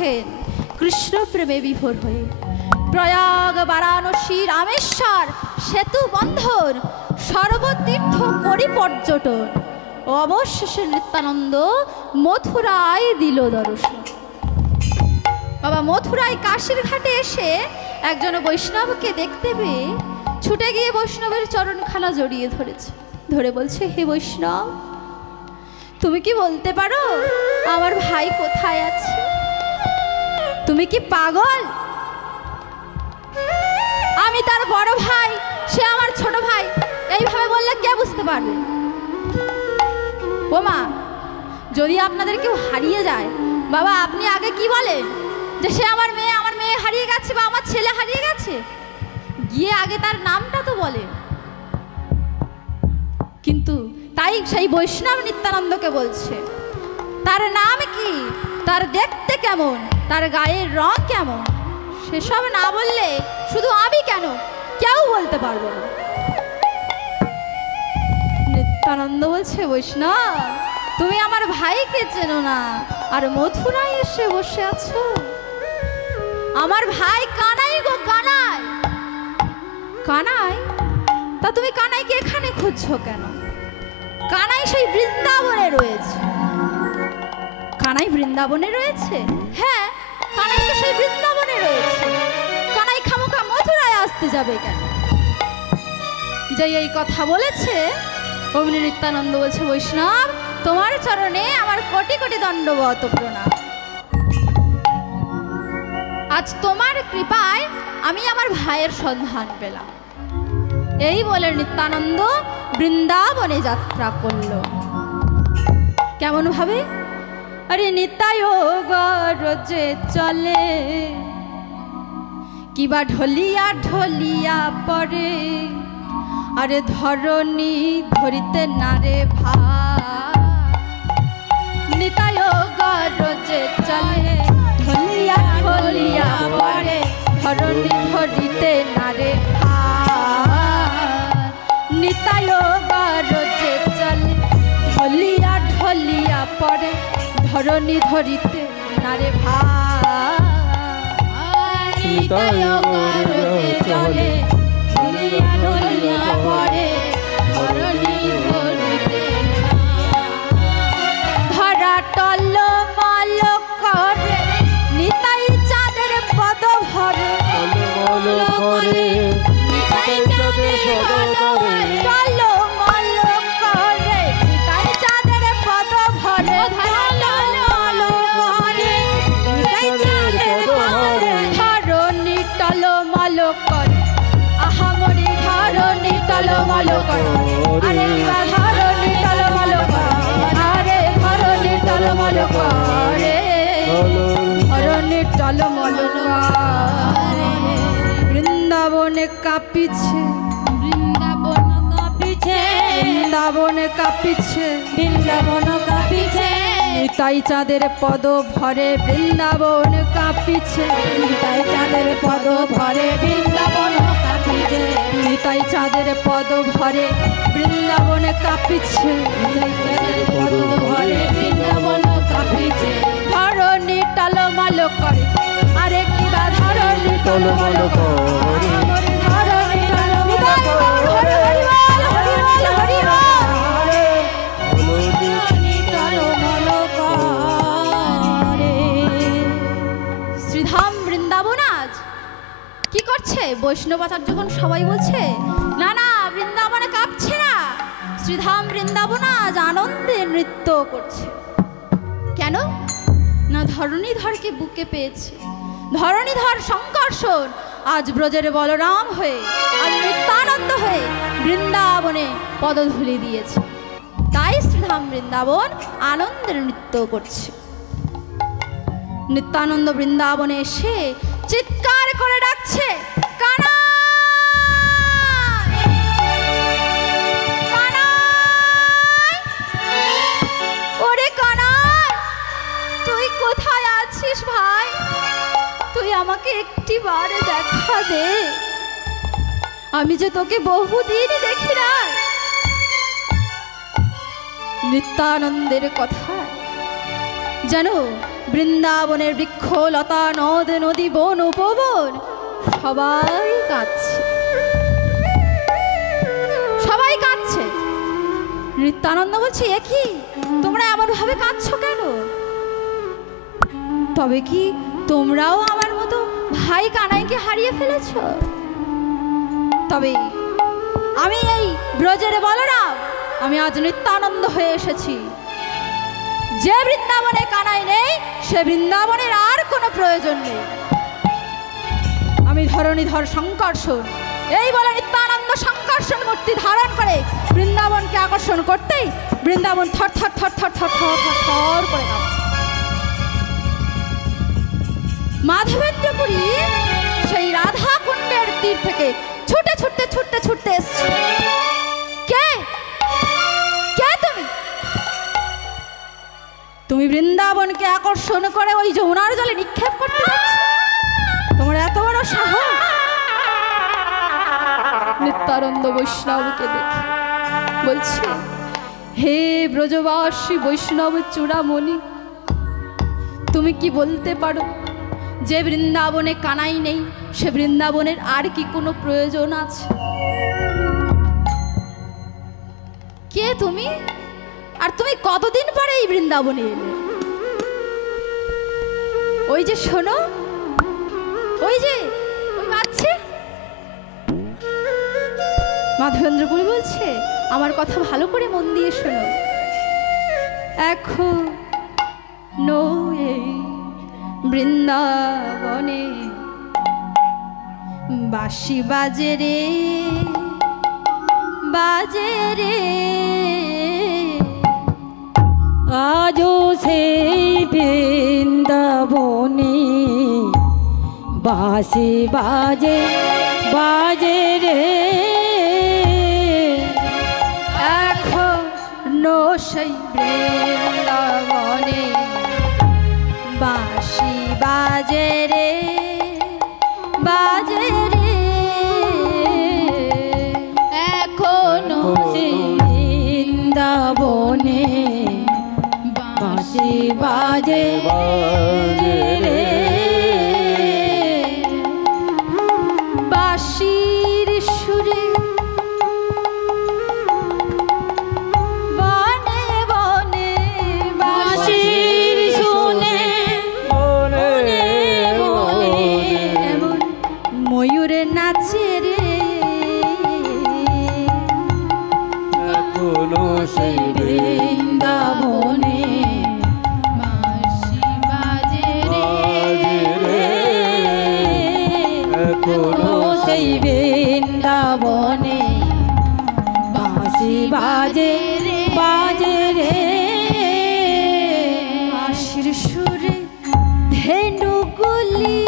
চলেছেন কৃষ্ণ প্রেমে বিভোর হয়ে। প্রয়াগ, বারাণসী, রামেশ্বর, সেতু বন্ধন, সর্বতীর্থ করি পর্যটন। অবশেষে নিত্যানন্দ মথুরায় দিল দর্শন। বাবা মথুরায় কাশীর ঘাটে এসে একজন বৈষ্ণবকে দেখতে পেয়ে ছুটে গিয়ে বৈষ্ণবের চরণখানা জড়িয়ে ধরেছে। ধরে বলছে, হে বৈষ্ণব, তুমি কি বলতে পারো আমার ভাই কোথায় আছে? তুমি কি পাগল? আমি তার বড় ভাই, সে আমার ছোট ভাই, এইভাবে বললে কে বুঝতে পারবে? ও মা, যদি আপনাদের কেউ হারিয়ে যায়, বাবা আপনি আগে কি বলেন যে সে আমার মেয়ে হারিয়ে গেছে বা আমার ছেলে হারিয়ে গেছে? গিয়ে আগে তার নামটা তো বলেন। কিন্তু তাই সেই বৈষ্ণব নিত্যানন্দকে বলছে তার নাম কি, তার দেখতে কেমন, তার গায়ের রং কেমন, সেসব না বললে শুধু আমি কেন, কেউ বলতে পারবো না। নিত্যানন্দ বলছে, বৈষ্ণব তুমি আমার ভাইকে চেনো না, আর মথুরায় এসে বসে আছো। আমার ভাই কানাই গো, কানাই। কানাই? তা তুমি কানাইকে এখানে খুঁজছো কেন? কানাই সেই বৃন্দাবনে রয়েছে। কানাই বৃন্দাবনে রয়েছে? হ্যাঁ, কানাই তো সেই বৃন্দাবনে রয়েছে। কানাই খামোখা মথুরায় আসতে যাবে কেন? যে এই কথা বলেছে অমনি নিত্যানন্দ বলছে, বৈষ্ণব তোমার চরণে আমার কোটি কোটি দণ্ডবত প্রণাম। আজ তোমার কৃপায় আমি আমার ভাইয়ের সন্ধান পেলাম। এই বলে নিত্যানন্দ বৃন্দাবনে যাত্রা করল। কেমন ভাবে? আরে নিতাই গরজে চলে, কিবা ঢলিয়া ঢলিয়া পড়ে, আরে ধরণী ধরিতে নারে ভাই। নিতাই গরজে চলে, ঢলিয়া ঢলিয়া পড়ে, ধরণী ধরিতে নারে ভাই। নিতাই গরজে চলে, ঢলিয়া ঢলিয়া পড়ে, ধরণী ধরিতে নারে ভাই। নিতাই গরজে চলে, ঢলিয়া ঢলিয়া পড়ে, ধরণী ধরিতে ধরা টলমল করে, নিতাই চাঁদের পদ ভরে, নিতাই চাঁদের পদ ভরে, টলমল করে, নিতাই চাঁদের পদ ভরে, টলমল করে, নিতাই চাঁদের পদ ভরে, ধরণী টলমল করে, আহামরি ধরণী টলমল করে, আরে ধরণী টলমল করে, আরে ধরণী টলমল করে, ধরণী টলমল করে। বৃন্দাবনে কাঁপিছে, বৃন্দাবন কাঁপিছে, বৃন্দাবনে কাঁপিছে, বৃন্দাবন কাঁপিছে, নিতাই চাঁদের পদ ভরে, বৃন্দাবন কাঁপিছে, নিতাই চাঁদের পদ ভরে, বৃন্দাবন কাঁপিছে, নিতাই চাঁদের পদ ভরে, বৃন্দাবন কাঁপিছে, নিতাই চাঁদের পদ ভরে, বৃন্দাবন কাঁপিছে, ধরণী টলমল করে, আরে কিবা ধরণী টলমল করে, ধরণী টলমল করে, হরি বল, ধরণী টলমল করে। শ্রীধাম বৃন্দাবন আজ কি করছে? বৈষ্ণবাচার যখন সবাই বলছে না না বৃন্দাবনে কাঁপছে না, শ্রীধাম বৃন্দাবন আজ আনন্দে নৃত্য করছে। কেন না? ধরণীধরকে বুকে পেয়েছে। ধরণীধর শঙ্কর্ষণ আজ ব্রজের বলরাম হয়ে, আজ নিত্যানন্দ হয়ে বৃন্দাবনে পদধূলি দিয়েছে। তাই শ্রীধাম বৃন্দাবন আনন্দের নৃত্য করছে। নিত্যানন্দ বৃন্দাবনে এসে চিৎকার করে ডাকছে, কানাই, কানাই, ওরে কানাই, তুই কোথায় আছিস ভাই? তুই আমাকে একটি বার দেখা দে, আমি যে তোকে বহুদিন দেখি না। নিত্যানন্দের কথা যেন বৃন্দাবনের বৃক্ষ লতা নদ নদী বন উপবন সবাই কাঁদছে, সবাই কাঁদছে। নিত্যানন্দ বলছে, এ কি তোমরা এমন ভাবে কাঁদছো কেন? তবে কি তোমরাও আমার মতো ভাই কানাইকে হারিয়ে ফেলেছ? তবে আমি এই ব্রজের বলরাম, আমি আজ নিত্যানন্দ হয়ে এসেছি। যে বৃন্দাবনে কানাই নেই সে বৃন্দাবনের আর কোনো প্রয়োজন নেই। আমি ধরণীধর শঙ্কর্ষণ, এই বলে নিত্যানন্দ শঙ্কর্ষণ মূর্তি ধারণ করে বৃন্দাবনকে আকর্ষণ করতেই বৃন্দাবন থর থর থর থর থর থর থর থর করে কাঁপছে। মাধবেন্দ্রপুরী সেই রাধা কুণ্ডের তীর থেকে ছুটে ছুটতে ছুটতে ছুটতে এসছে। কে কে তুমি? তুমি বৃন্দাবনকে আকর্ষণ করে ওই যমুনার জলে নিক্ষেপ করতে যাচ্ছ? তোমার এত বড় সাহস! নিত্যানন্দ বৈষ্ণবকে দেখে বলছে, হে ব্রজবাসী বৈষ্ণব চূড়ামণি, তুমি কি বলতে পারো যে বৃন্দাবনে কানাই নেই সে বৃন্দাবনের আর কি কোনো প্রয়োজন আছে? কে তুমি? আর তুমি কতদিন পরে এই বৃন্দাবনে এলে? ওই যে শোনো, ওই যে ওই বাচ্চা মাধবেন্দ্রপুরী বলছে, আমার কথা ভালো করে মন দিয়ে শোনো। এখন এই বৃন্দাবনে বাঁশি বাজে রে, বাজে রে, আজও সেই বৃন্দাবনে বাঁশি বাজে, বাজে রে। এখনো সেই বৃন্দাবনে বাঁশি বাজে রে, বাজে রে। এখনো সেই বৃন্দাবনে বাঁশি বাজে, বাজে রে। বাঁশির সুরে বনে বনে বাঁশির শুনে বনে বনে এমন ময়ূর নাচে রে। এখনো সেই বৃন্দাবনে বাঁশি বাজে রে। এখনো সেই বৃন্দাবনে বাঁশি বাজে, বাজে রে। বাঁশির সুরে ধেনুগুলি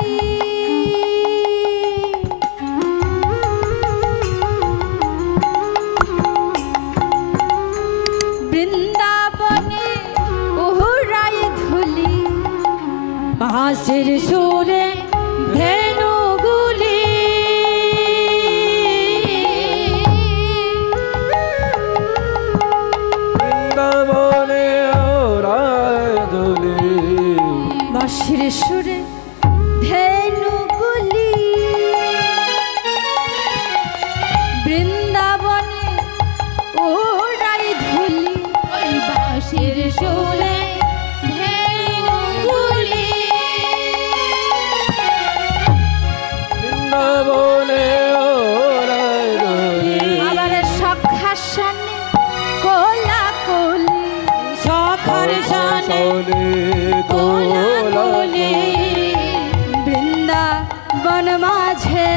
বৃন্দাবনে উহুরাই ধুলি। বাঁশির সুরে ধেনুগুলি বৃন্দাবনে ওরায় দোলে, বাঁশির সুরে ধেনুগুলি বৃন্দাবনে উহুরাই ধুলি। বাঁশির সুরে ধেনুগুলি বৃন্দাবনে ওরায় দোলে, আবার সখার সামনে কোলাকুলি, সখার সানে কোলাকুলি, বৃন্দাবন মাঝে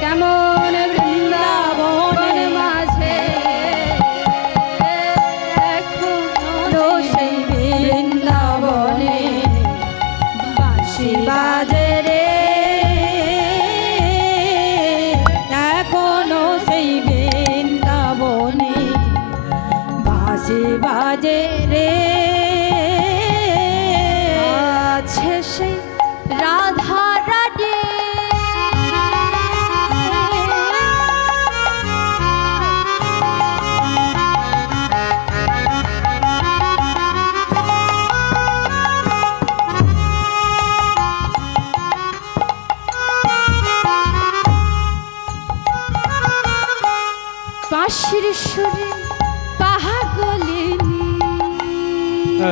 কেমন বৃন্দা বাঁশির সুরে পাগলিনী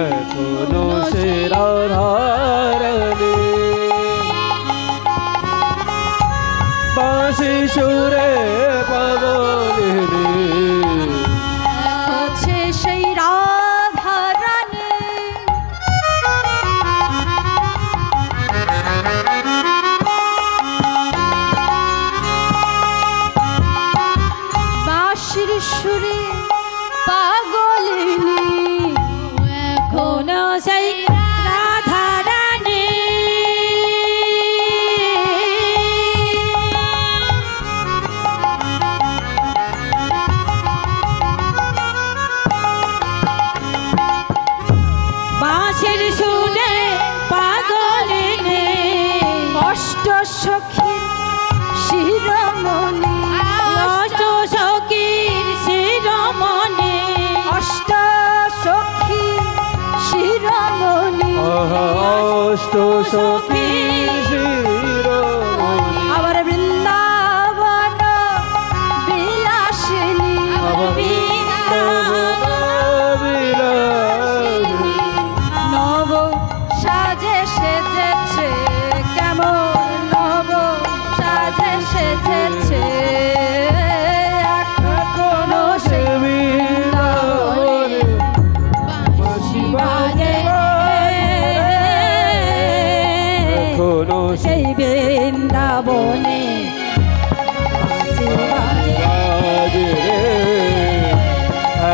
এখনো সে রাধারানী বাঁশি সুরে পাগলিনী হচ্ছে সেই রাধারানী বাঁশির সুরে পাগলিনী কোন সেই রাধা রানী বাঁশির সুরে পাগলিনী অষ্ট সখী শিরোমণি অষ্ট সখীর শিরোমণি অষ্ট সখী শিরোমণি অষ্ট সখী শিরোমণি আবার বৃন্দাবন বিলাসিনী নব সাজে সেজেছে কেমন নব সাজে সেজেছে এখনো সে বৃন্দাবনে বাঁশি বাজে এখনো সেই বৃন্দাবনে বাঁশি বাজে বাজে রে,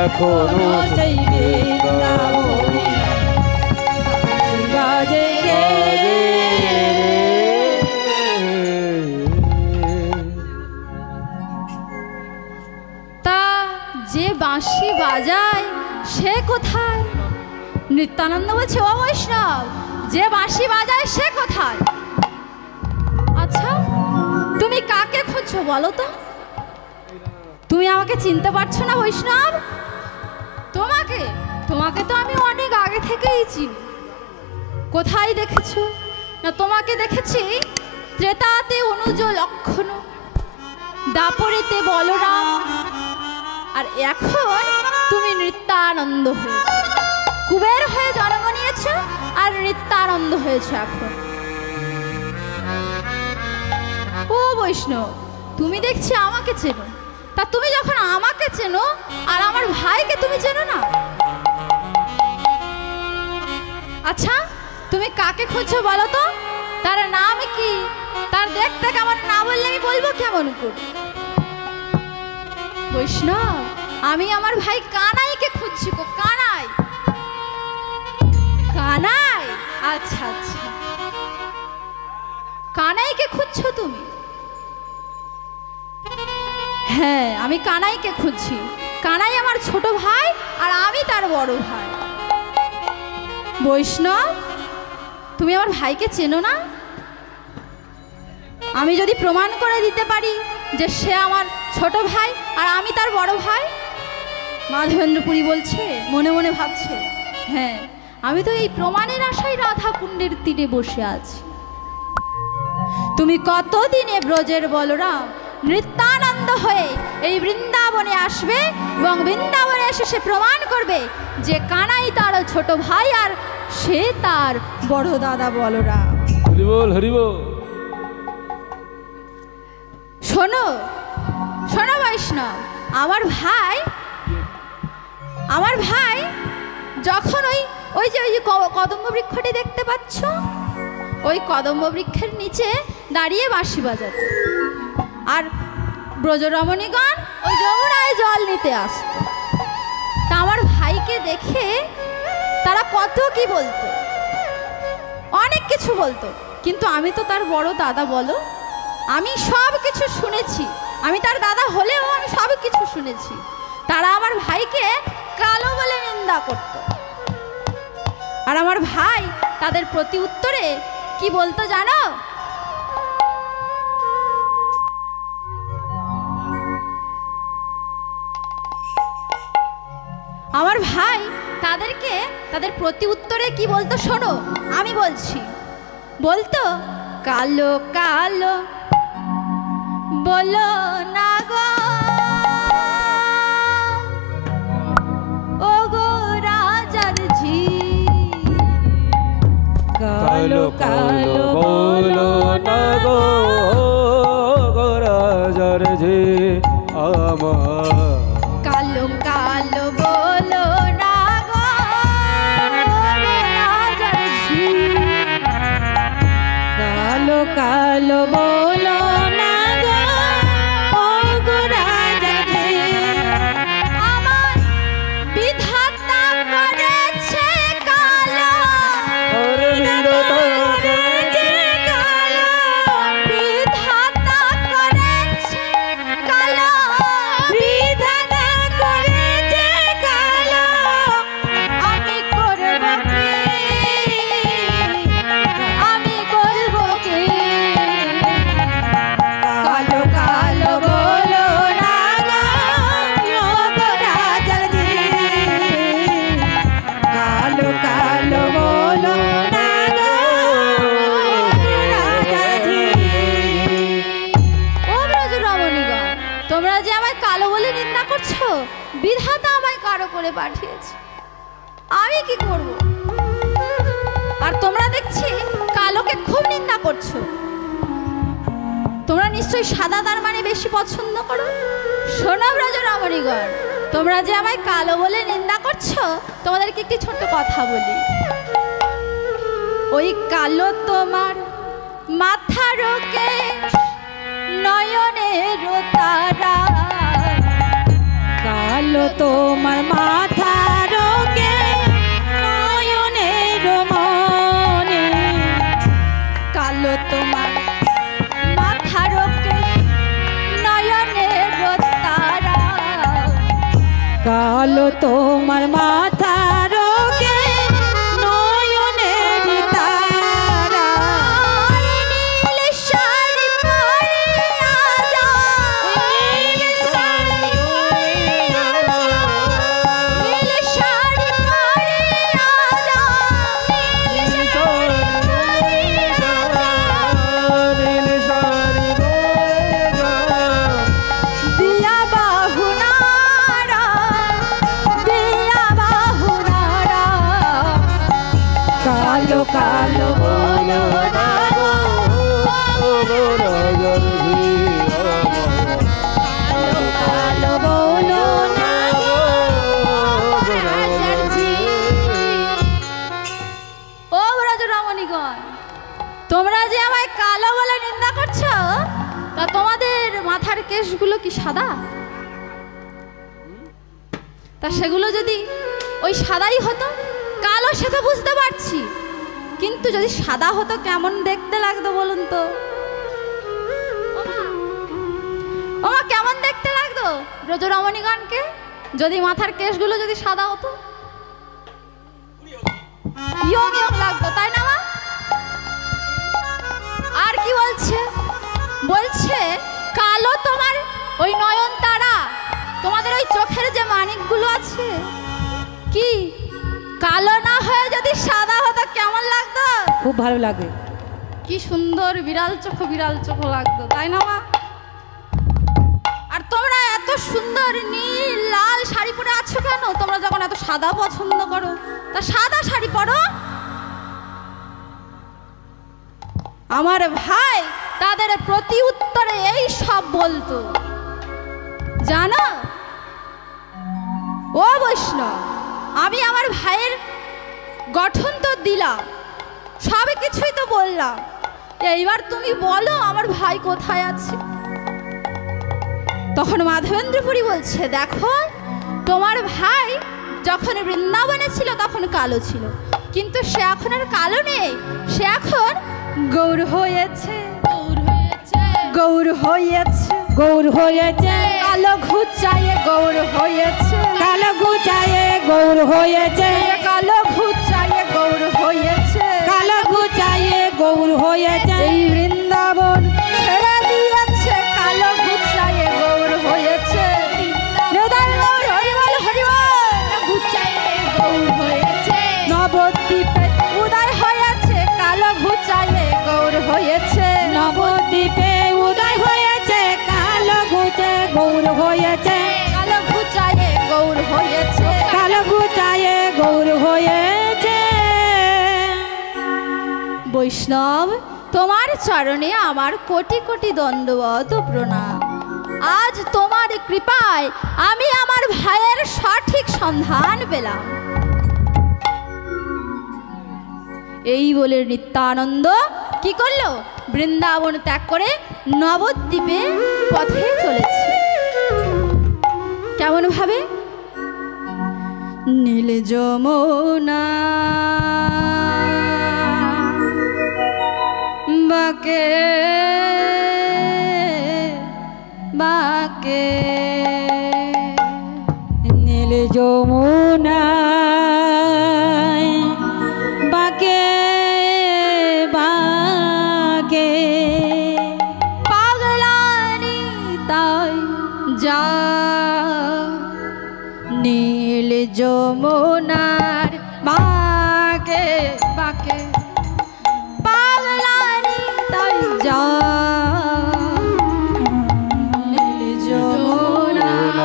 এখনো সেই বৃন্দাবনে বাঁশি বাজে রে। বাজে রে। তা যে বাঁশি বাজায় সে কোথায়? নিত্যানন্দ বলছে ও বৈষ্ণব, যে বাঁশি বাজায় সে কোথায়? আচ্ছা তুমি কাকে খুঁজছো বলো তো? তুমি আমাকে চিনতে পারছো না বৈষ্ণব? তোমাকে তোমাকে তো আমি অনেক আগে থেকেই চিনি। কোথায় দেখেছো? না তোমাকে দেখেছি ত্রেতাতে অনুজ লক্ষণ, দাপরেতে বলরাম, আর এখন তুমি নিত্যানন্দ হয়েছো। কুবের হয়ে জন্ম নিয়েছো আর নিত্যানন্দ হয়েছো এখন। ও বৈষ্ণব, তুমি দেখছি আমাকে চেনো। তা তুমি যখন আমাকে চেনো আর আমার ভাইকে তুমি চেনো না? আচ্ছা তুমি কাকে খুঁজছো বলো তো? তার নাম কি? তার দেখতে কেমন না বললে আমি বলবো কেমন করে? বৈষ্ণব, আমি আমার ভাই কানাইকে খুঁজছি গো, কানাই। কানাই? আচ্ছা আচ্ছা, কানাইকে খুঁজছো তুমি? হ্যাঁ আমি কানাইকে খুঁজছি। কানাই আমার ছোট ভাই আর আমি তার বড় ভাই। বৈষ্ণব, তুমি আমার ভাইকে চেনো না? আমি যদি প্রমাণ করে দিতে পারি যে সে আমার ছোট ভাই আর আমি তার বড় ভাই। মাধবেন্দ্রপুরী বলছে, মনে মনে ভাবছে, হ্যাঁ আমি তো এই প্রমাণের আশায় রাধা কুণ্ডের তীরে বসে আছি। তুমি কতদিনে ব্রজের বলরাম নিত্যানন্দ হয়ে এই বৃন্দাবনে আসবে এবং বৃন্দাবনে এসে সে প্রমাণ করবে যে কানাই তার ছোট ভাই আর সে তার বড় দাদা বলরাম। হরি বল হরি বল। শোনো শোনো বৈষ্ণব, আমার ভাই যখন ওই যে কদম্ব বৃক্ষটি দেখতে পাচ্ছ, ওই কদম্ব বৃক্ষের নিচে দাঁড়িয়ে বাঁশি বাজাত, আর ব্রজরমণীগণ ওই যমুনায় জল নিতে আসত। তা আমার ভাইকে দেখে তারা কত কি বলতো, অনেক কিছু বলতো, কিন্তু আমি তো তার বড় দাদা বলো, আমি সব কিছু শুনেছি। আমি তার দাদা হলেও আমি সব কিছু শুনেছি। তারা আমার ভাইকে কালো বলে নিন্দা করত, আর আমার ভাই তাদের প্রতি উত্তরে কি বলতো জানো? আমার ভাই তাদের প্রতি উত্তরে কি বলতো শোনো, আমি বলছি। বলতো, কালো কালো বলো না গো কালো বলো না গো রাজার যে আমার কালো কালো বলো না গো রাজার ঝি। কালো কালো বলো না গো ও গো রাজার ঝি। আমার বিধাতা করেছে কালো, আরে বিরতা করেছে কালো, বিধাতা করেছে কালো, বিধাতা করেছে কালো। আমি করব কি, আমি করব কি। কালো কালো বলো না গো ও গো রাজার ঝি। কালো কালো বলো না গো রাজার ঝি। ও ব্রজ রমণীগণ, তোমরা যে আমায় কালো বলে নিন্দা করছো, বিধাতা আমায় কালো করে পাঠিয়েছে, আমি কি করব? আর তোমরা দেখছি কালোকে খুব নিন্দা করছো। তোমরা নিশ্চয়ই সাদা তার মানে বেশি পছন্দ করো। শোনো ব্রজ রমণীগণ, তোমরা যে আমায় কালো বলে নিন্দা করছো, তোমাদেরকে একটি ছোট্ট কথা বলি। ওই কালো তোমার মাথার কেশ, নয়নের তারা, কালো তোমার মাথার কেশ, নয়নের মনে। কালো তোমার মাথার কেশ, নয়নের তারা, কালো তোমার মাথার কেশ, নয়নের তারা। নীল শাড়ি পরিয়া যাও, নীল শাড়ি পরিয়া যাও, নীল শাড়ি পরিয়া যাও, নীল শাড়ি পরিয়া যাও। নীল শাড়ি পরে যাও। দিয়া বাহুনারা, দিয়া বাহুনারা, কালো কালো বলো না গো ও গো রাজার ঝি কালো বলো না গো রাজার ঝি। ও ব্রজ রমণীগণ, তোমরা যে আমায় কালো বলে নিন্দা করছো, তা তোমাদের মাথার কেশগুলো কি সাদা? তা সেগুলো যদি ওই সাদাই হতো, কালো সে তো বুঝতে পারছি, কিন্তু যদি সাদা হতো কেমন দেখতে লাগতো বলুন তো? ওমা কেমন দেখতে লাগতো ব্রজ রমণীগণকে যদি মাথার কেশগুলো যদি সাদা হতো? ইয়ং ইয়ং লাগতো, তাই না মা? আর কি বলছে? বলছে কালো তোমার ওই নয়ন তারা, তোমাদের ওই চোখের যে মানিকগুলো আছে, কি কালো না হয়ে যদি সাদা হতো কেমন লাগতো? খুব ভালো লাগে। কি সুন্দর বিড়াল চোখ লাগতো, তাই না মা? আর তোমরা এত সুন্দর নীল লাল শাড়ি পরে আছো কেন? তোমরা যখন এত সাদা পছন্দ করো, তা সাদা শাড়ি পরো। আমার ভাই তাদের প্রতি উত্তরে এই সব বলতো, জানো ও বৈষ্ণব, আমি আমার ভাইয়ের গঠন তো দিলাম, সব কিছুই তো বললাম, এইবার তুমি বলো আমার ভাই কোথায় আছে? তখন মাধবেন্দ্রপুরী বলছে, দেখো তোমার ভাই যখন বৃন্দাবনে ছিল তখন কালো ছিল, কিন্তু সে এখন আর কালো নেই, সে এখন গৌর হয়েছে, গৌর হয়েছে, গৌর হয়েছে, কালো ঘুচায়ে গৌর হয়েছে, কালো গুচায়ে গৌর হয়েছে, কালো ঘুচায়ে গৌর হয়েছে, কালো গুচায়ে গৌর হয়েছে। এই বৃন্দাবন ছেড়ে দিয়েছে, কালো ঘুচায়ে গৌর হয়েছে। নিতাই গৌর হরিবল হরিবল, ঘুচায়ে গৌর হয়েছে। নবদ্বীপে উদয় হয়েছে, কালো ঘুচায়ে গৌর হয়েছে। নবদ্বীপে উদয় হয়েছে, কালো গুচে গৌর হয়েছে, কালো ঘুচায়ে গৌর হয়েছে। কালো গুচায়ে গৌর হয়েছে। বৈষ্ণব, তোমার চরণে আমার কোটি কোটি দণ্ডবত প্রণাম। আজ তোমার কৃপায় আমি আমার ভাইয়ের সঠিক সন্ধান পেলাম। এই বলে নিত্যানন্দ কি করলো? বৃন্দাবন ত্যাগ করে নবদ্বীপে পথে চলেছে। কেমন ভাবে? নীল যমুনা বাকে বাকে, নীল যমুনা বাকে বাকে, পাগলানি তাই যা নীল যমুনার বাকে বাকে, পাগলানি তাই যা নীল যমুনার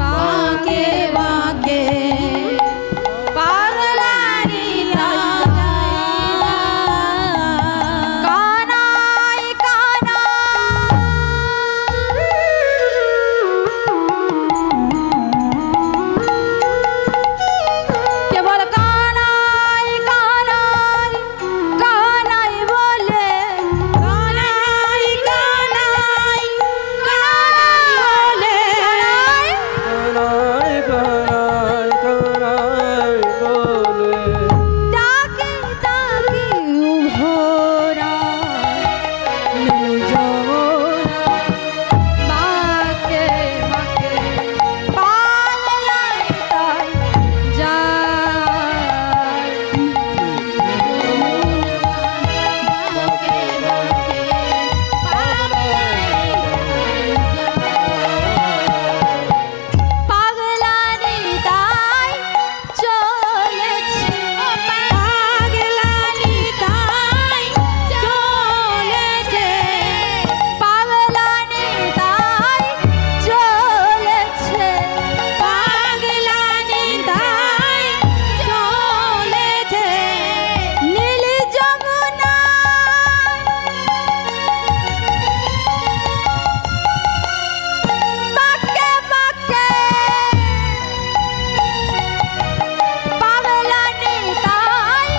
বাকে বাকে, পাগলানি তাই যা। কানাই কেবল কানাই কানাই কানাই বলে, কানাই কানাই কানাই বলে, কানাই কানাই কানাই বলে, ডাকে ডাকে উভরা নীল যমুনা বাকে বাকে, পাগলানি তাই যায়। বাকে বাকে, পাগলানি তাই চলেছে, পাগলানি তাই চলেছে, পাগলানি তাই চলেছে, পাগলানি তাই চলেছে, নীল যমুনা বাকে বাকে, পাগলানি তাই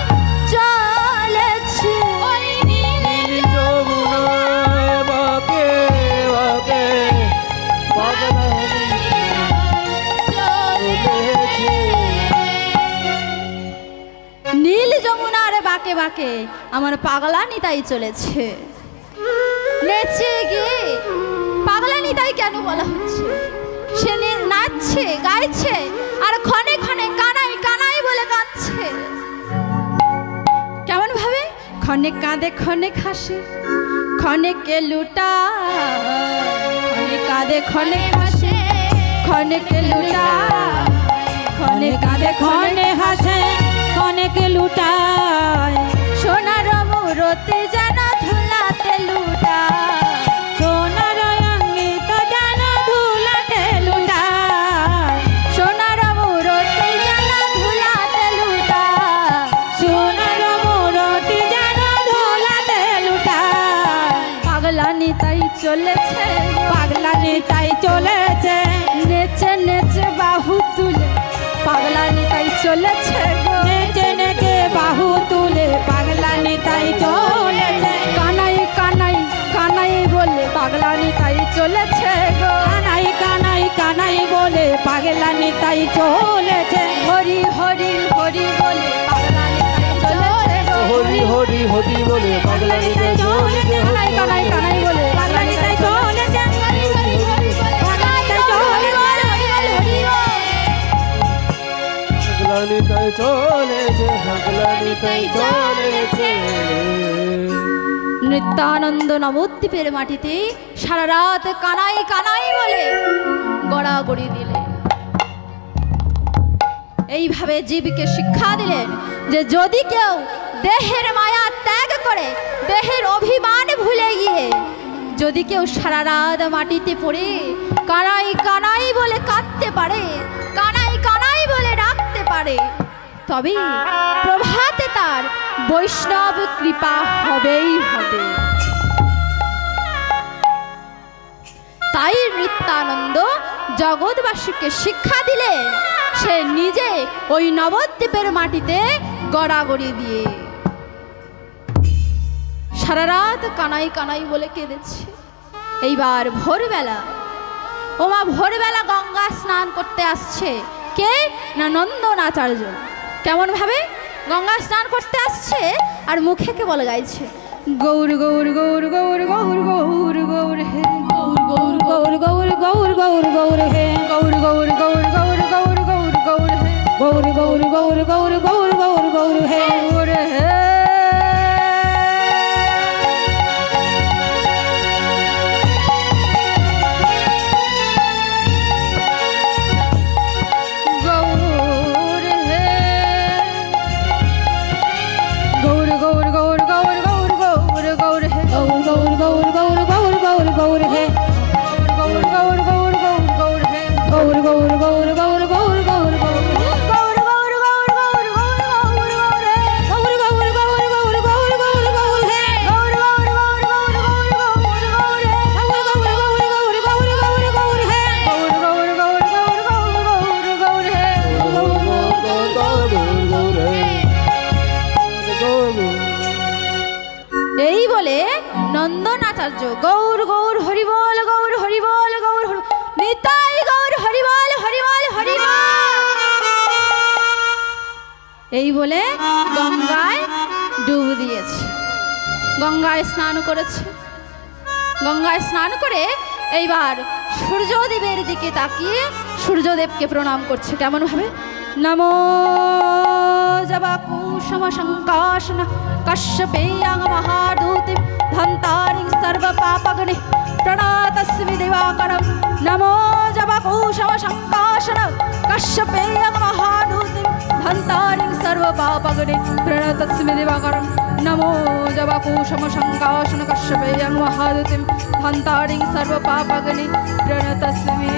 চলেছে, নীল যমুনায় বাঁকে বাঁকে, পাগলানি চলেছে। নীল যমুনার বাকে বাকে আমার পাগলানি তাই চলেছে। নেচে গিয়ে পাগলানি তাই কেন বলা হচ্ছে? সে নাচছে গাইছে আর ক্ষণে ক্ষণে কানাই কানাই বলে কাঁদছে। কেমন ভাবে? ক্ষণে কাঁদে ক্ষণে হাসে, ক্ষণে কে লুটা, ক্ষণে কাঁদে ক্ষণে হাসে, ক্ষণে কে লুটা, ক্ষণে কাঁদে ক্ষণে হাসে ক্ষণেকে লুটায়, সোনার মুরতি যেন ধুলাতে লুটায়, সোনার অঙ্গিত যেন ধুলাতে লুটায়, সোনার মুরতি যেন ধুলাতে লুটায়, সোনার মূরতি যেন ধুলাতে লুটায়, পাগলানি তাই চলেছে, পাগলানি তাই চলেছে, নেচে নেচে বাহু তুলে, পাগলানি তাই চলেছে গো, নেচে নেচে বাহু তুলে, পাগলানি তাই চলেছে, কানাই কানাই কানাই বলে পাগলানি তাই চলেছে গো, কানাই কানাই কানাই বলে পাগলানি তাই চলেছে, হরি হরি হরি বলে পাগলানি তাই চলেছে গো, হরি হরি হরি বলে পাগলানি তাই চলেছে। কানাই কানাই কানাই বলে পাগলানি তাই চলেছে, পাগলানি তাই চলেছে, পাগলানি তাই চলেছে, পাগলানি তাই চলেছে। নিত্যানন্দ নবদ্বীপের মাটিতে সারা রাত কানাই কানাই বলে গড়াগড়ি দিলে। এইভাবে জীবকে শিক্ষা দিলেন যে যদি কেউ দেহের মায়া ত্যাগ করে, দেহের অভিমান ভুলে গিয়ে যদি কেউ সারা রাত মাটিতে পড়ে কানাই কানাই বলে কাঁদতে পারে, কানাই কানাই বলে ডাকতে পারে, তবে প্রভাতে তার বৈষ্ণব কৃপা হবেই হবে। তাই নিত্যানন্দ জগৎবাসীকে শিক্ষা দিলেন, সে নিজে ওই নবদ্বীপের মাটিতে গড়াগড়ি দিয়ে সারা রাত কানাই কানাই বলে কেঁদেছে। এইবার ভোরবেলা, ওমা ভোরবেলা গঙ্গা স্নান করতে আসছে কে না নন্দনাচার্য। কেমন ভাবে গঙ্গা স্নান করতে আসছে আর মুখে কে বলে গাইছে, গৌর গৌর গৌর গৌর গৌর গৌর গৌর হে গৌর গৌর গৌর গৌর গৌর গৌর গৌর হে গৌর গৌর গৌর গৌর গৌর গৌর গৌর হে গৌর গৌর গৌর গৌর গৌর গৌর গৌর হে গৌর হে। এই বলে নন্দনাচার্য গৌর গৌর হরিবল গৌর হরিবল গৌর নিতাই গৌর হরিবল হরিবল হরিবল এই বলে গঙ্গায় ডুব দিয়েছে, গঙ্গায় স্নান করেছে। গঙ্গায় স্নান করে এইবার সূর্যদেবের দিকে তাকিয়ে সূর্যদেবকে প্রণাম করছে। কেমন ভাবে, নমো জবাকুসুম সংকাশন কশ্যপেয়াং মহাদূতিম ধন্তারিং সর্ব পাপগ্নি প্রণতস্মি দিবাকরম। নমো জবাকুসুম সংকাশন কশ্যপেয়াং মহাদূতিম ধন্তারিং সর্ব পাপগ্নি প্রণতস্মি দিবাকরম। নমো জবাকুসুম সংকাশন কশ্যপেয়াং মহাদূতিম ধন্তারিং সর্ব পাপগ্নি প্রণতস্মি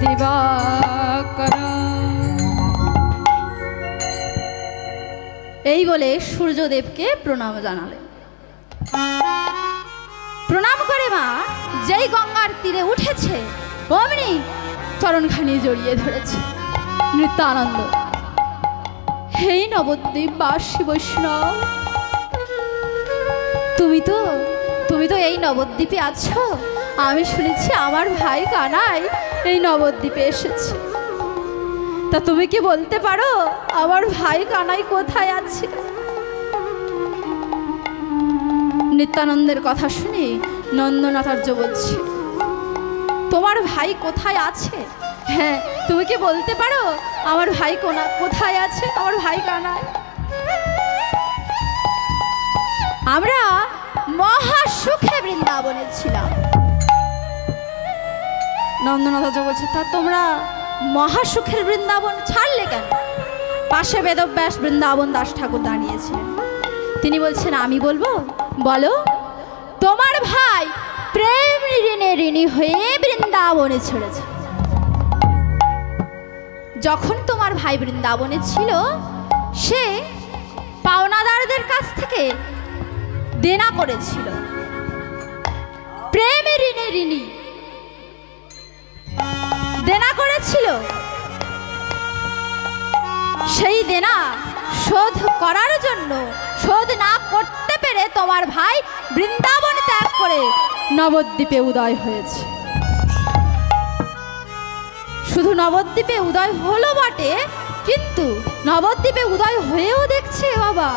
দিবাকরম। এই বলে সূর্যদেবকে প্রণাম জানালেন। প্রণাম করে মা যেই গঙ্গার তীরে উঠেছে অমনি চরণখানি জড়িয়ে ধরেছে নিত্যানন্দ। হেই নবদ্বীপ বাসী বৈষ্ণব, তুমি তো এই নবদ্বীপে আছো। আমি শুনেছি আমার ভাই কানাই এই নবদ্বীপে এসেছে। তা তুমি কি বলতে পারো আমার ভাই কানাই কোথায় আছে? নিত্যানন্দের কথা শুনে নন্দনাচার্য বলছে, তোমার ভাই কোথায় আছে? হ্যাঁ, তুমি কি বলতে পারো আমার ভাই কোথায় আছে? আমার ভাই কানাই। আমরা মহা সুখে বৃন্দাবনে ছিলাম। নন্দনাচার্য বলছে, তা তোমরা মহাসুখের বৃন্দাবন ছাড়লে কেন? পাশে বেদব্যাস বৃন্দাবন দাস ঠাকুর দাঁড়িয়েছিলেন। তিনি বলছেন, আমি বলবো, বলো। তোমার ভাই প্রেম ঋণে ঋণী হয়ে বৃন্দাবনে ছেড়েছে। যখন তোমার ভাই বৃন্দাবনে ছিল সে পাওনাদারদের কাছ থেকে দেনা করেছিল। প্রেম ঋণে ঋণী দেনা করেছিল। সেই দেনা শোধ করার জন্য শোধ না করতে পেরে তোমার ভাই বৃন্দাবন ত্যাগ করে নবদ্বীপে উদয় হয়েছে। শুধু নবদ্বীপে উদয় হলো বটে, কিন্তু নবদ্বীপে উদয় হয়েও দেখছে বাবা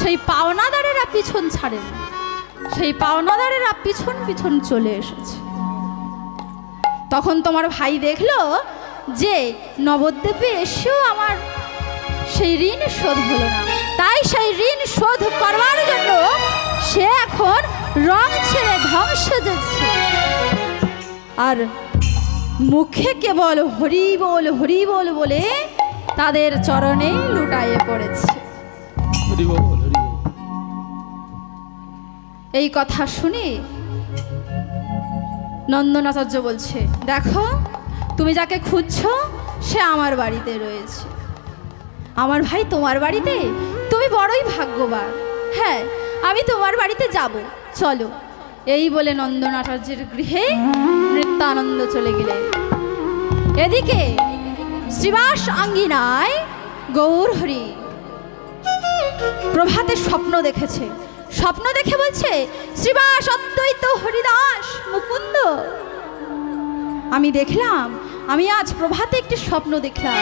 সেই পাওনাদারেরা পিছন ছাড়েন, সেই পাওনাদারেরা পিছন পিছন চলে এসেছে। তখন তোমার ভাই দেখলো যে নবদ্বীপে এসেও আমার সেই ঋণ শোধ হলো না, তাই সেই ঋণ শোধ করবার জন্য সে এখন রং ছেড়ে ধ্বংস যাচ্ছে আর মুখে কেবল হরি বল বলে তাদের চরণে লুটায়ে পড়েছে। হরি বল, হরি বল। এই কথা শুনে নন্দনাচার্য বলছে, দেখো তুমি যাকে খুঁজছো সে আমার বাড়িতে রয়েছে। আমার ভাই তোমার বাড়িতে, তুমি বড়ই ভাগ্যবান। হ্যাঁ, আমি তোমার বাড়িতে যাব, চলো। এই বলে নন্দনাচার্যের গৃহে নৃত্যানন্দ চলে গেলেন। এদিকে শ্রীবাস আঙ্গিনায় গৌরহরি প্রভাতে স্বপ্ন দেখেছে। স্বপ্ন দেখে বলছে, শ্রীবাস অদ্বৈত হরিদাস মুকুন্দ, আমি দেখলাম, আমি আজ প্রভাতে একটি স্বপ্ন দেখলাম।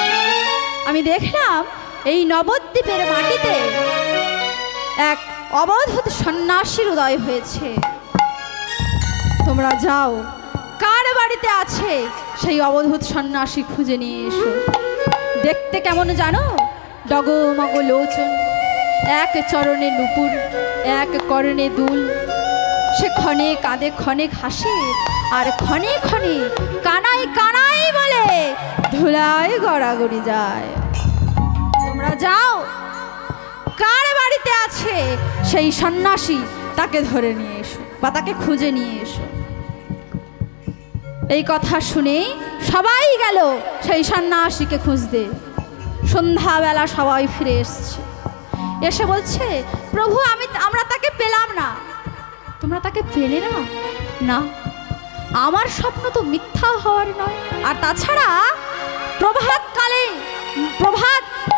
আমি দেখলাম এই নবদ্বীপের মাটিতে এক অবধূত সন্ন্যাসীর উদয় হয়েছে। তোমরা যাও, কার বাড়িতে আছে সেই অবধূত সন্ন্যাসী খুঁজে নিয়ে এসো। দেখতে কেমন জানো? ডগমগ লোচন, এক চরণে নুপুর, এক করণে দুল। সে ক্ষণে কাঁদে, ক্ষণে হাসে, আর ক্ষণে ক্ষণে কানাই কানাই বলে ধুলায় গড়াগড়ি যায়। তোমরা যাও, কার বাড়িতে আছে সেই সন্ন্যাসী তাকে ধরে নিয়ে এসো বা তাকে খুঁজে নিয়ে এসো। এই কথা শুনে সবাই গেল সেই সন্ন্যাসীকে খুঁজতে। সন্ধ্যাবেলা সবাই ফিরে এসছে, এসে বলছে, প্রভু আমরা তাকে পেলাম না। তোমরা তাকে পেলে না? না, আমার স্বপ্ন তো মিথ্যা হওয়ার নয়। আর তাছাড়া প্রভাতকালে,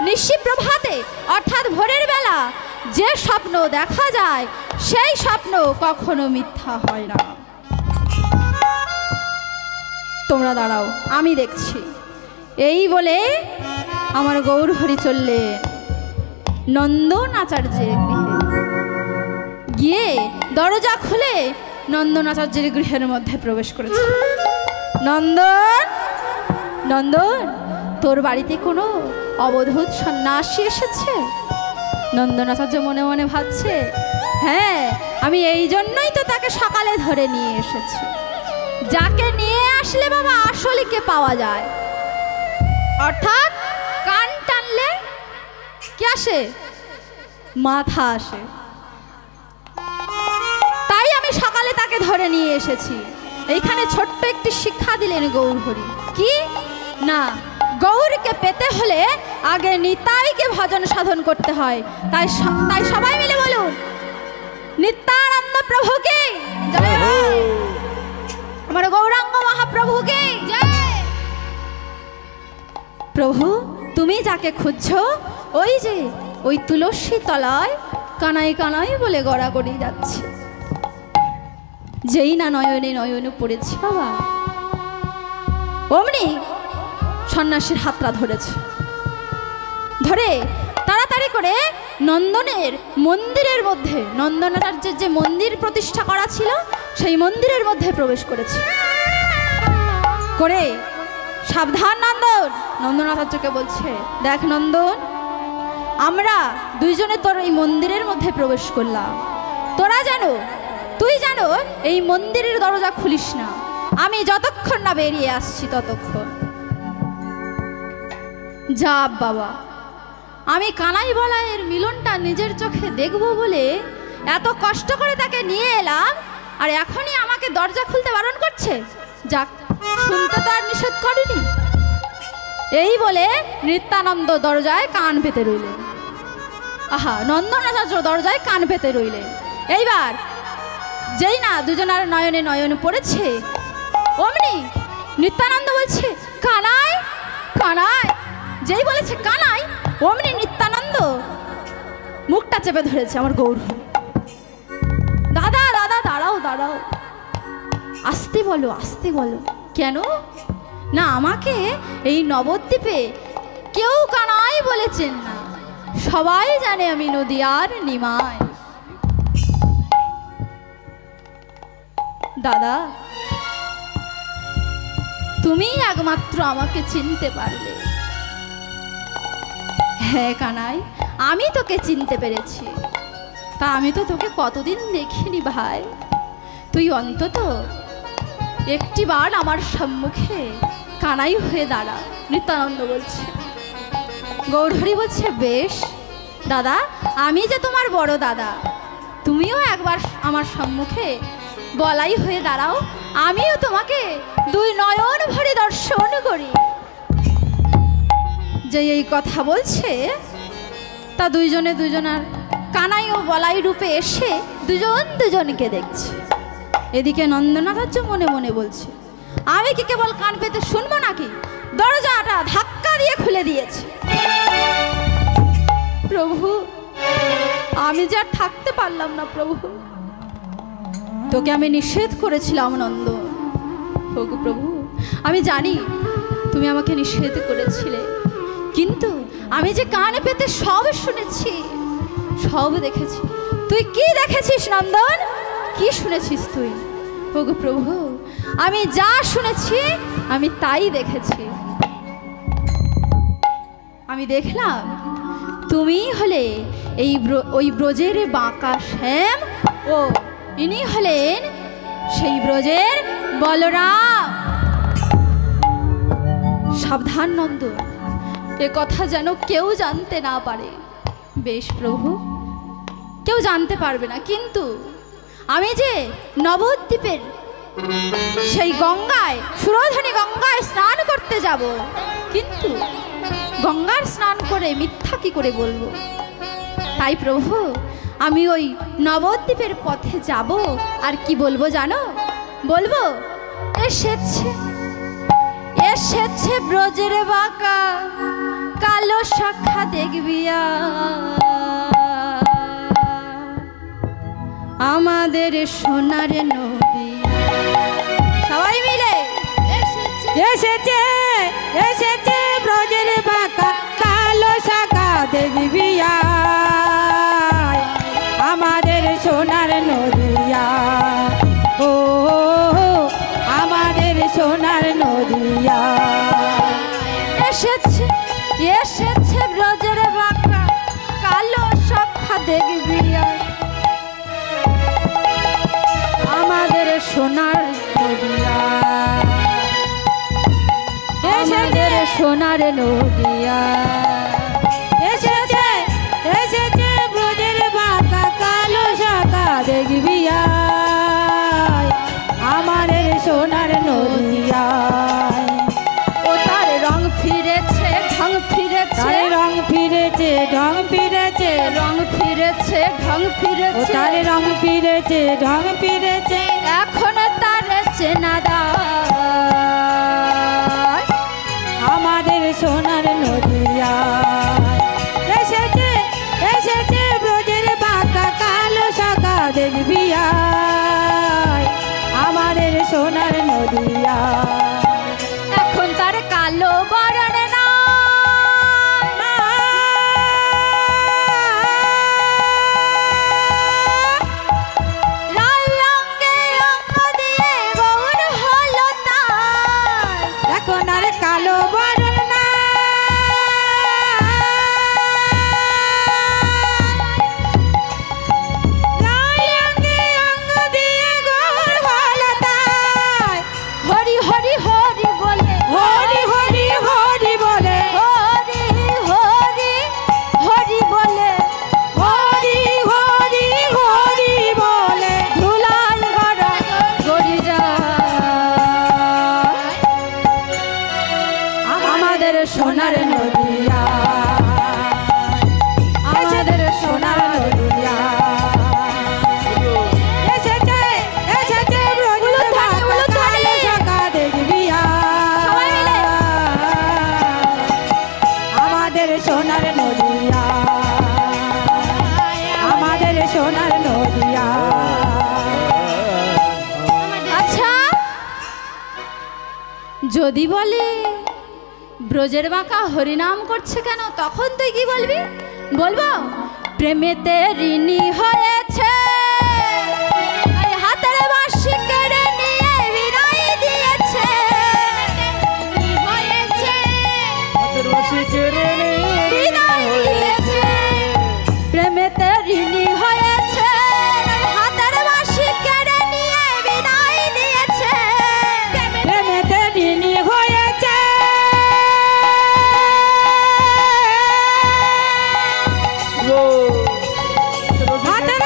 নিশি প্রভাতে অর্থাৎ ভোরের বেলা যে স্বপ্ন দেখা যায় সেই স্বপ্ন কখনো মিথ্যা হয় না। তোমরা দাঁড়াও, আমি দেখছি। এই বলে আমার গৌরহরি চললেন নন্দনাচার্যের গৃহে। গিয়ে দরজা খুলে নন্দনাচার্যের গৃহের মধ্যে প্রবেশ করেছে। নন্দন, নন্দন, তোর বাড়িতে কোনো অবধূত সন্ন্যাসী এসেছে? নন্দনাচার্য মনে মনে ভাবছে, হ্যাঁ, আমি এই জন্যই তো তাকে সকালে ধরে নিয়ে এসেছি। যাকে নিয়ে আসলে বাবা আসলেকে পাওয়া যায়, অর্থাৎ কান টানলে কি আসে? মাথা আসে। তাই আমি সকালে তাকে ধরে নিয়ে এসেছি। এইখানে ছোট্ট একটি শিক্ষা দিলেন গৌরহরি। কি না, গৌরকে পেতে হলে আগে নিতাইকে ভজন সাধন করতে হয়। তাই সবাই মিলে বলুন, নিত্যানন্দ প্রভুকে জয়, আমার গৌরাঙ্গ মহাপ্রভুকে জয়। প্রভু, তুমি যাকে খুঁজছো ওই যে ওই তুলসী তলায় কানাই কানাই বলে গড়াগড়ি যাচ্ছে। যেই না নয়নে নয়নে পড়েছে বাবা, অমনি সন্ন্যাসীর হাতটা ধরেছে। ধরে তাড়াতাড়ি করে নন্দনের মন্দিরের মধ্যে, নন্দনাচার্যের যে মন্দির প্রতিষ্ঠা করা ছিল সেই মন্দিরের মধ্যে প্রবেশ করেছে। করে সাবধান নন্দন, নন্দনাচার্যকে বলছে, দেখ নন্দন, আমরা দুইজনে তোর এই মন্দিরের মধ্যে প্রবেশ করলাম। তুই জানো এই মন্দিরের দরজা খুলিস না। আমি যতক্ষণ না বেরিয়ে আসছি ততক্ষণ। যা বাবা, আমি কানাই বলাইয়ের মিলনটা নিজের চোখে দেখবো বলে এত কষ্ট করে তাকে নিয়ে এলাম, আর এখনই আমাকে দরজা খুলতে বারণ করছে। যাক, শুনতে তো আর নিষেধ করেনি। এই বলে নিত্যানন্দ দরজায় কান পেতে রইলেন। আহা, নন্দনাচার্য দরজায় কান পেতে রইলেন। এইবার যেই না দুজনের নয়নে নয়নে পড়েছে, অমনি নিত্যানন্দ বলছে, কানাই কানাই। যেই বলেছে কানাই, অমনি নিত্যানন্দ মুখটা চেপে ধরেছে আমার গৌরহরি। দাদা দাদা, দাঁড়াও দাঁড়াও, আসতে বলো আসতে বলো। কেন না, আমাকে এই নবদ্বীপে কেউ কানাই বলেছেন না, সবাই জানে আমি নদিয়ার নিমাই। দাদা, তুমি একমাত্র আমাকে চিনতে পারলে। হ্যাঁ কানাই, আমি তোকে চিনতে পেরেছি। তা আমি তো তোকে কতদিন দেখিনি ভাই। তুই অন্তত একটিবার আমার সম্মুখে কানাই হয়ে দাঁড়া। নিত্যানন্দ বলছে। গৌরহরি বলছে, বেশ দাদা, আমি যে তোমার বড় দাদা, তুমিও একবার আমার সম্মুখে বলাই হয়ে দাঁড়াও, আমিও তোমাকে দুই নয়ন ভরে দর্শন করি। যে এই কথা বলছে তা দুইজনে দুজনার কানাই ও বলাই রূপে এসে দুজন দুজনকে দেখছে। এদিকে নন্দনারাজ্য মনে মনে বলছে, আমি কি কেবল কান পেতে শুনবো নাকি? দরজাটা ধাক্কা দিয়ে খুলে দিয়েছে। প্রভু, আমি যে আর থাকতে পারলাম না প্রভু, তোকে আমি নিষেধ করেছিলাম নন্দ। ওগো প্রভু, আমি জানি তুমি আমাকে নিষেধ করেছিলে, কিন্তু আমি যে কানে পেতে সব শুনেছি, সব দেখেছি। তুই কি দেখেছিস নন্দন? কি শুনেছিস তুই? ওগো প্রভু, আমি যা শুনেছি আমি তাই দেখেছি। আমি দেখলাম তুমি হলে ওই ব্রজের বাঁকা শ্যাম, ও ইনি হলেন সেই ব্রজের বলরাম। সাবধান নন্দ, এ কথা যেন কেউ জানতে না পারে। বেশ প্রভু, কেউ জানতে পারবে না, কিন্তু আমি যে নবদ্বীপের সেই গঙ্গায়, সুরধনী গঙ্গায় স্নান করতে যাব, কিন্তু গঙ্গার স্নান করে মিথ্যা কি করে বলবো? তাই প্রভু, আমি ওই নবদ্বীপের পথে যাব, আর কি বলবো জানো? বলবো, এসেছে এসেছে ব্রজের বাঁকা কালো শাখা দেখবি আমাদের সোনার নদী। সবাই মিলে এসেছে এসেছে ব্রজের বাঁকা কালো শাখা দেখবি আমাদের সোনার নদিয়া। ও আমাদের সোনার নদিয়া। এসেছে এসেছে ব্রজের বাঁকা কালো শাখা দেখবি আমাদের সোনার নদিয়া, আমাদের সোনার নদিয়া। এসেছে এসেছে ব্রজের বাঁকা কালো শাখা দেখবি আমাদের সোনার নদিয়া। ও তার রং ফিরেছে, ঢং ফিরেছে, তার রং ফিরেছে, ঢং ফিরেছে, রং ফিরেছে, ঢং ও ফিরেছে, তার রং ফিরেছে, ঢং ফিরেছে। এখন তার চেনা দায় আমাদের সোনার নদিয়া। এসেছে এসেছে ব্রজের বাঁকা কালো শাখা দেখবি আমাদের সোনার নদিয়া। এখন তার কালো বরণ না রায় অঙ্গে অঙ্গ দিয়ে গৌর হলো তার। এখন আর কালো বরণ না রায় অঙ্গে অঙ্গ দিয়ে গৌর হলো তার। হরি হরি হরি বলে, হরি হরি হরি বলে, হরি হরি হরি বলে, হরি হরি হরি বলে ধুলাই গড়া গড়ি যায় আমাদের সোনার নদিয়া। আমাদের সোনার নদিয়া। এসেছে এসেছে ব্রজের বাঁকা কালো শাখা দেখবি সবাই মিলে। আমাদের সোনার নদিয়া। আমাদের সোনার নদিয়া। আচ্ছা, যদি বলে ব্রজের বাঁকা হরিনাম করছে কেন, তখন তুই কি বলবি? বলবো, প্রেমেতে ঋণী হয়েছে, এই হাতের বাঁশি কেড়ে নিয়ে বিদায় দিয়েছে। হয়েছে, হাতের বাঁশি কেড়ে নিয়ে বিদায় দিয়েছে। প্রেমেতে ঋণী হয়েছে, এই হাতের বাঁশি কেড়ে নিয়ে বিদায় দিয়েছে। প্রেমেতে ঋণী হয়েছে, গো। হাতের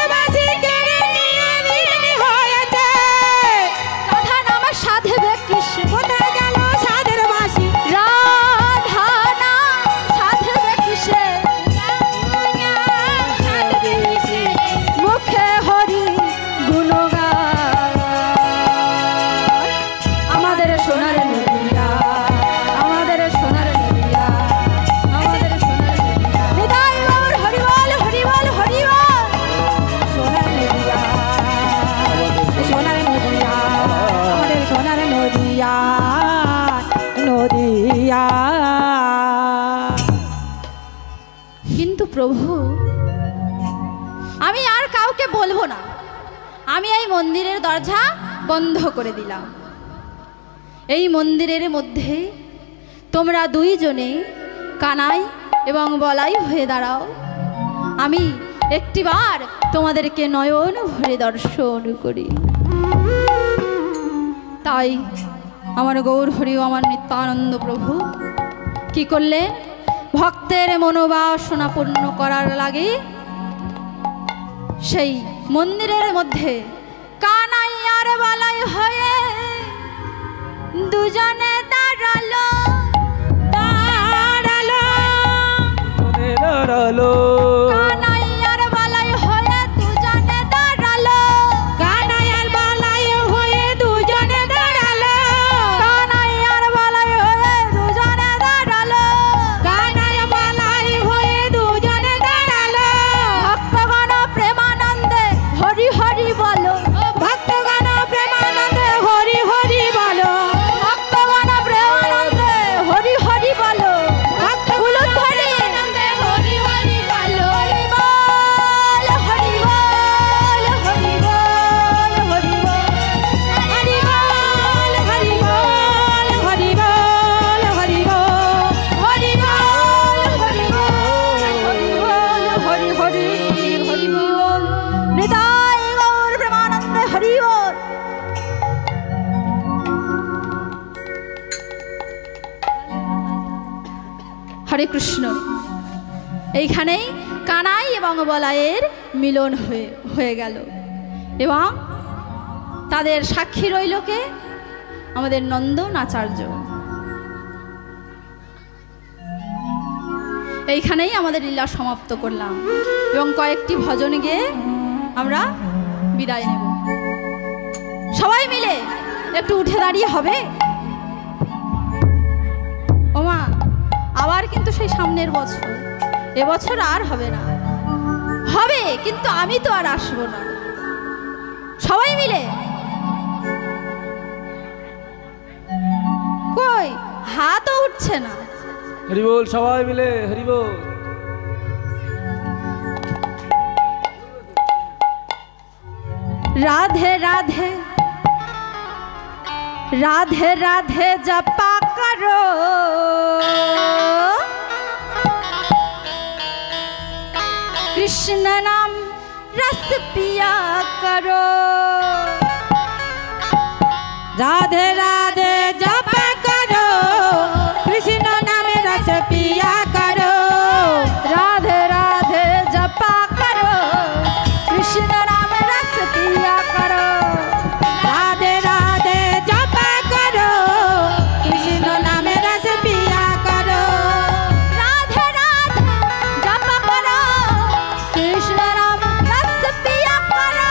সোনার নদিয়া, আমাদের সোনার নদিয়া, আমাদের সোনার নদিয়া। নিতাই গৌর হরি বল, হরি বল, হরি বল। সোনার নদিয়া, সোনার নদিয়া, আমাদের সোনার নদিয়া, নদিয়া। কিন্তু প্রভু, আমি আর কাউকে বলবো না, আমি এই মন্দিরের দরজা বন্ধ করে দিলাম। এই মন্দিরের মধ্যে তোমরা দুইজনে কানাই এবং বলাই হয়ে দাঁড়াও, আমি একটিবার তোমাদেরকে নয়ন ভরে দর্শন করি। তাই আমার গৌর হরি ও আমার নিত্যানন্দ প্রভু কি করলেন, ভক্তের মনোবাসনা পূর্ণ করার লাগে সেই মন্দিরের মধ্যে কানাই আর বালাই হয়ে দুজনে দাঁড়ালো, দাঁড়ালো, দাঁড়ালো কানাই আর বালাই হয়ে দুজনে দাঁড়ালো, কানাই আর বালাই হয়ে দুজনে দাঁড়ালো, কানাই আর বালাই হয়ে দুজনে দাঁড়ালো, কানাই বালাই হয়ে দুজনে দাঁড়ালো। ভক্তগণ প্রেমানন্দে হরি হরি বলো, ভক্তগণ প্রেমানন্দে হরি হরি বলো, ভক্তগণ প্রেমানন্দে হরি হরি বলো, ভক্তগণ প্রেমানন্দে হরি হরি বলো। হরি বল, হরি বল, হরি বল, হরি বল। হরি বল, হরি বল, হরি বল, হরি বল, হরি বল, হরি বল, হরি হরি হরি বল, নিতাই গৌর প্রেমানন্দে হরি বল। হরে কৃষ্ণ। এইখানেই কানাই এবং বলাইয়ের মিলন হয়ে গেল এবং তাদের সাক্ষী রইল কে, আমাদের নন্দন আচার্য। এইখানেই আমাদের লীলা সমাপ্ত করলাম এবং কয়েকটি ভজন গেয়ে আমরা বিদায় নেব। সবাই মিলে একটু উঠে দাঁড়িয়ে হবে। ওমা, আবার কিন্তু সেই সামনের বছর, এবছর আর হবে না, হবে কিন্তু আমি তো আর আসবো না। সবাই মিলে কই হাতও উঠছে না। হরি বল, সবাই মিলে হরি বল। রাধে রাধে রাধে রাধে জপা করো, কৃষ্ণ নাম রস পিয়া করো। রাধে রাধে জপ করো, কৃষ্ণ নামে রস পিয়া করো। রাধে রাধে জপা করো, কৃষ্ণ নাম রস পিয়া করো। রাধে রাধে জপ করো, কৃষ্ণ নামে রস পিয়া করো। রাধে রাধে জপ করো, কৃষ্ণ নাম রস পিয়া করো।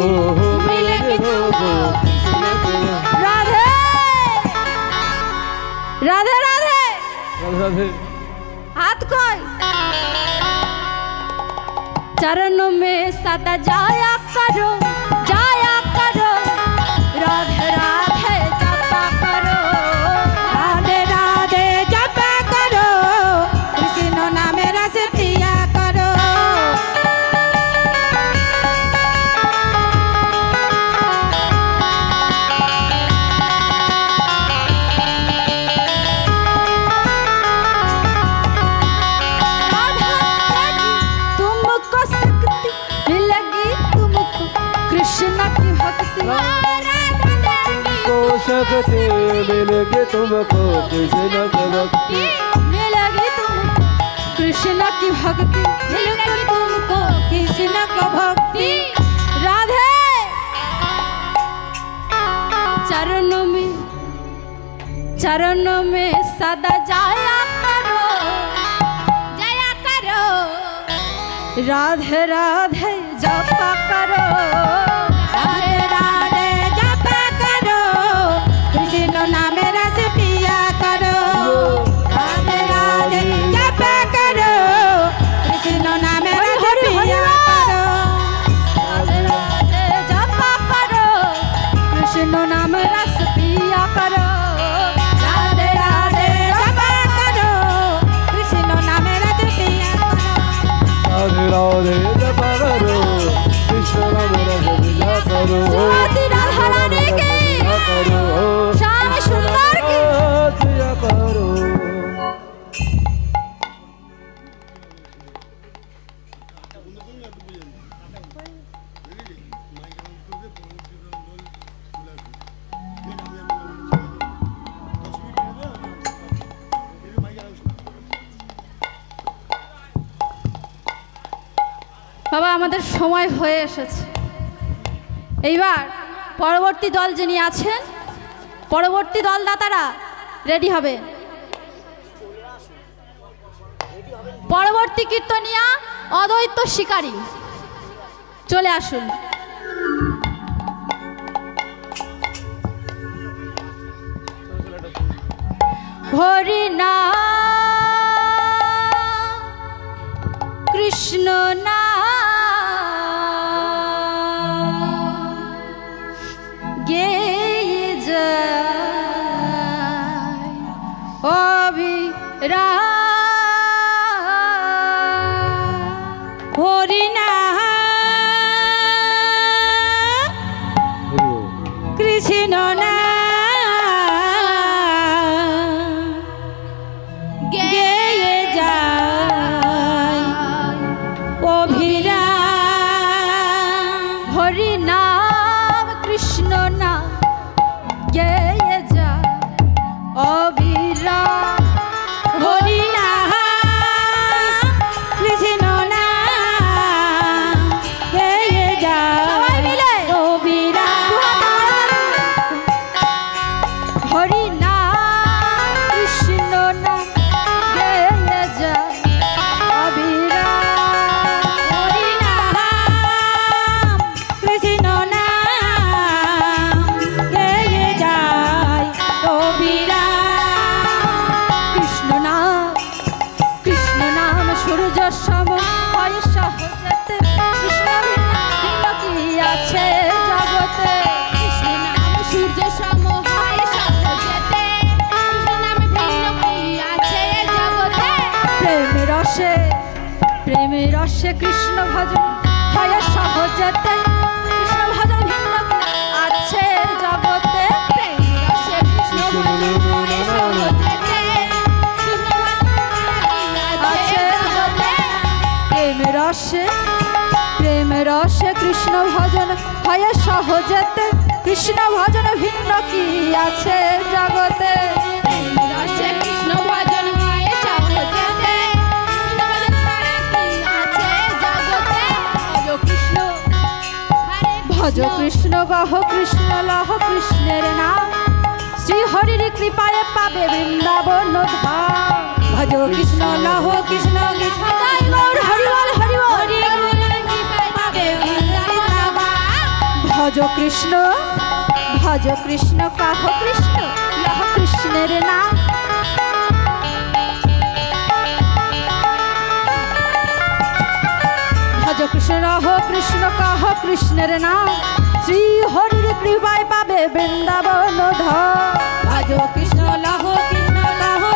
ভক্তি মিলে কি তুমকো কৃষ্ণ কি ভক্তি राधे राधे राधे রাধে हाथ कोई चरणों में सदा जाया करो राधे राधे जपा करो राधे राधे जपा करो कृष्ण नाम रस पिया करो राधा रानी तुमको शक्ति मिलेगी तुमको कृष्ण की भक्ति को शक्ति मिलेगी तुमको कृष्ण की भक्ति मिलेगी तुमको कृष्ण की भक्ति मिलेगी तुमको कृष्ण को भक्ति राधे चरणों में सदा जाया करो राधे राधे जपा करो राधे राधे जपा करो कृष्ण नाम रस पिया करो राधे राधे जपा करो कृष्ण नाम रस पिया करो राधे राधे जपा करो कृष्ण नाम रस पिया करो राधे राधे जपा करो कृष्ण नाम रस पिया करो राधे राधे जपा करो कृष्ण नाम रस पिया करो श्रीमती राधा रानी की करो श्याम सुंदर की पिया करो বাবা আমাদের সময় হয়ে এসেছে এইবার পরবর্তী দল যিনি আছেন পরবর্তী দলদাতারা রেডি হবে পরবর্তী কীর্তনিয়া অদ্বৈত শিকারী চলে আসুন হরি না কৃষ্ণ না গেয়ে যায় অবিরা হরি নাম কৃষ্ণ নাম গেয়ে যায় অভিরাম হরি নাম কৃষ্ণ নাম গেয়ে যায় অবিরা হরি নাম কৃষ্ণ নাম গেয়ে সবাই যায় মিলে। অভিরাম হরি নাম কৃষ্ণ নাম গেয়ে যায় অবিরা হরি নাম কৃষ্ণ নাম গেয়ে যায় অভিরাম কৃষ্ণ নাম সূর্য সম হয় সহজতে কৃষ্ণ ভিন্ন কি আছে জগতে কৃষ্ণ নাম সূর্য সম হয় সহজতে কৃষ্ণ নাম ভিন্ন কি আছে জগতে প্রেমে রসে কৃষ্ণ ভজন হয় সহজতে কৃষ্ণ ভজন ভিন্ন কি আছে জগতে রসে কৃষ্ণ ভজন হয় সহজতে কৃষ্ণ নাম আছে জগতে প্রেম রসে কৃষ্ণ ভজন হয় সহজতে কৃষ্ণ ভজন ভিন্ন কি আছে জগতে রসে কৃষ্ণ ভজন হয় সহজতে কৃষ্ণ ভজন ছাড়া কি আছে জগতে ভজ কৃষ্ণ গহ কৃষ্ণ লহ কৃষ্ণের নাম শ্রী হরির কৃপায় পাবে বৃন্দাবন ধাম ভজ কৃষ্ণ লহ কৃষ্ণ কৃষ্ণ জয় গৌর হরি বল হরি বল হরি গুণ কৃপায় পাবে বৃন্দাবন ধাম। কৃষ্ণ ভজ কৃষ্ণ কাহ কৃষ্ণ লহ কৃষ্ণের নাম ভজ কৃষ্ণ লহ কৃষ্ণ কাহ কৃষ্ণের নাম শ্রী হরির কৃপায় পাবে বৃন্দাবন ধাম ভজ কৃষ্ণ লহ কৃষ্ণ নাম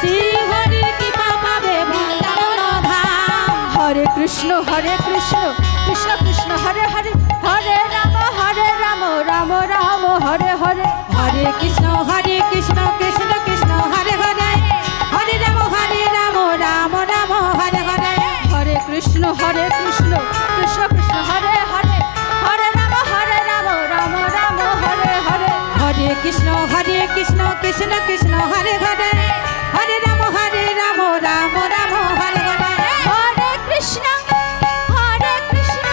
শ্রী হরির কৃপা পাবে বৃন্দাবন ধাম হরে কৃষ্ণ কৃষ্ণ কৃষ্ণ হরে হরে হরে রাম রাম রাম হরে হরে হরে কৃষ্ণ কৃষ্ণ কৃষ্ণ হরে হরে হরে রাম রাম রাম হরে হরে হরে কৃষ্ণ কৃষ্ণ কৃষ্ণ হরে হরে হরে রাম রাম রাম হরে হরে হরে কৃষ্ণ কৃষ্ণ কৃষ্ণ হরে হরে হরে রাম রাম রাম হরে হরে হরে কৃষ্ণ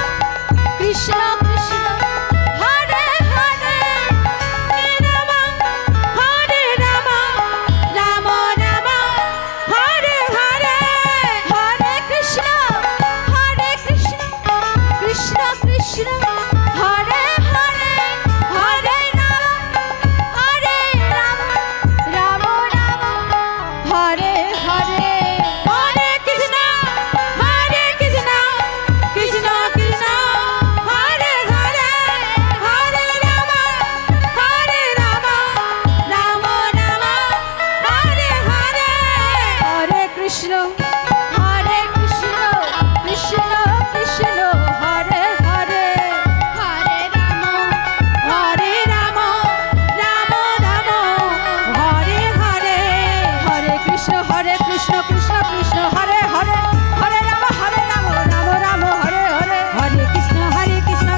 কৃষ্ণ কৃষ্ণ হরে হরে রাম হরে রাম রাম রাম হরে হরে হরে কৃষ্ণ কৃষ্ণ কৃষ্ণ হরে হরে হরে রাম রাম হরে হরে হরে কৃষ্ণ কৃষ্ণ কৃষ্ণ হরে হরে হরে রাম রাম রাম হরে হরে হরে কৃষ্ণ কৃষ্ণ কৃষ্ণ হরে হরে হরে রাম রাম রাম হরে হরে হরে কৃষ্ণ কৃষ্ণ হরে হরে হরে রাম রাম হরে হরে হরে কৃষ্ণ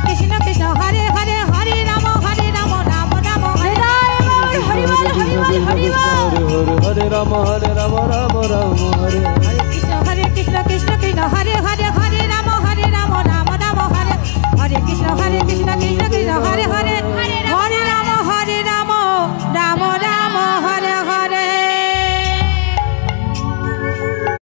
কৃষ্ণ হরে হরে হরে রাম রাম রাম হরে হৃদয় মোর হরি বল হরি বল হরি বল হরে হরে রাম রাম রাম হরে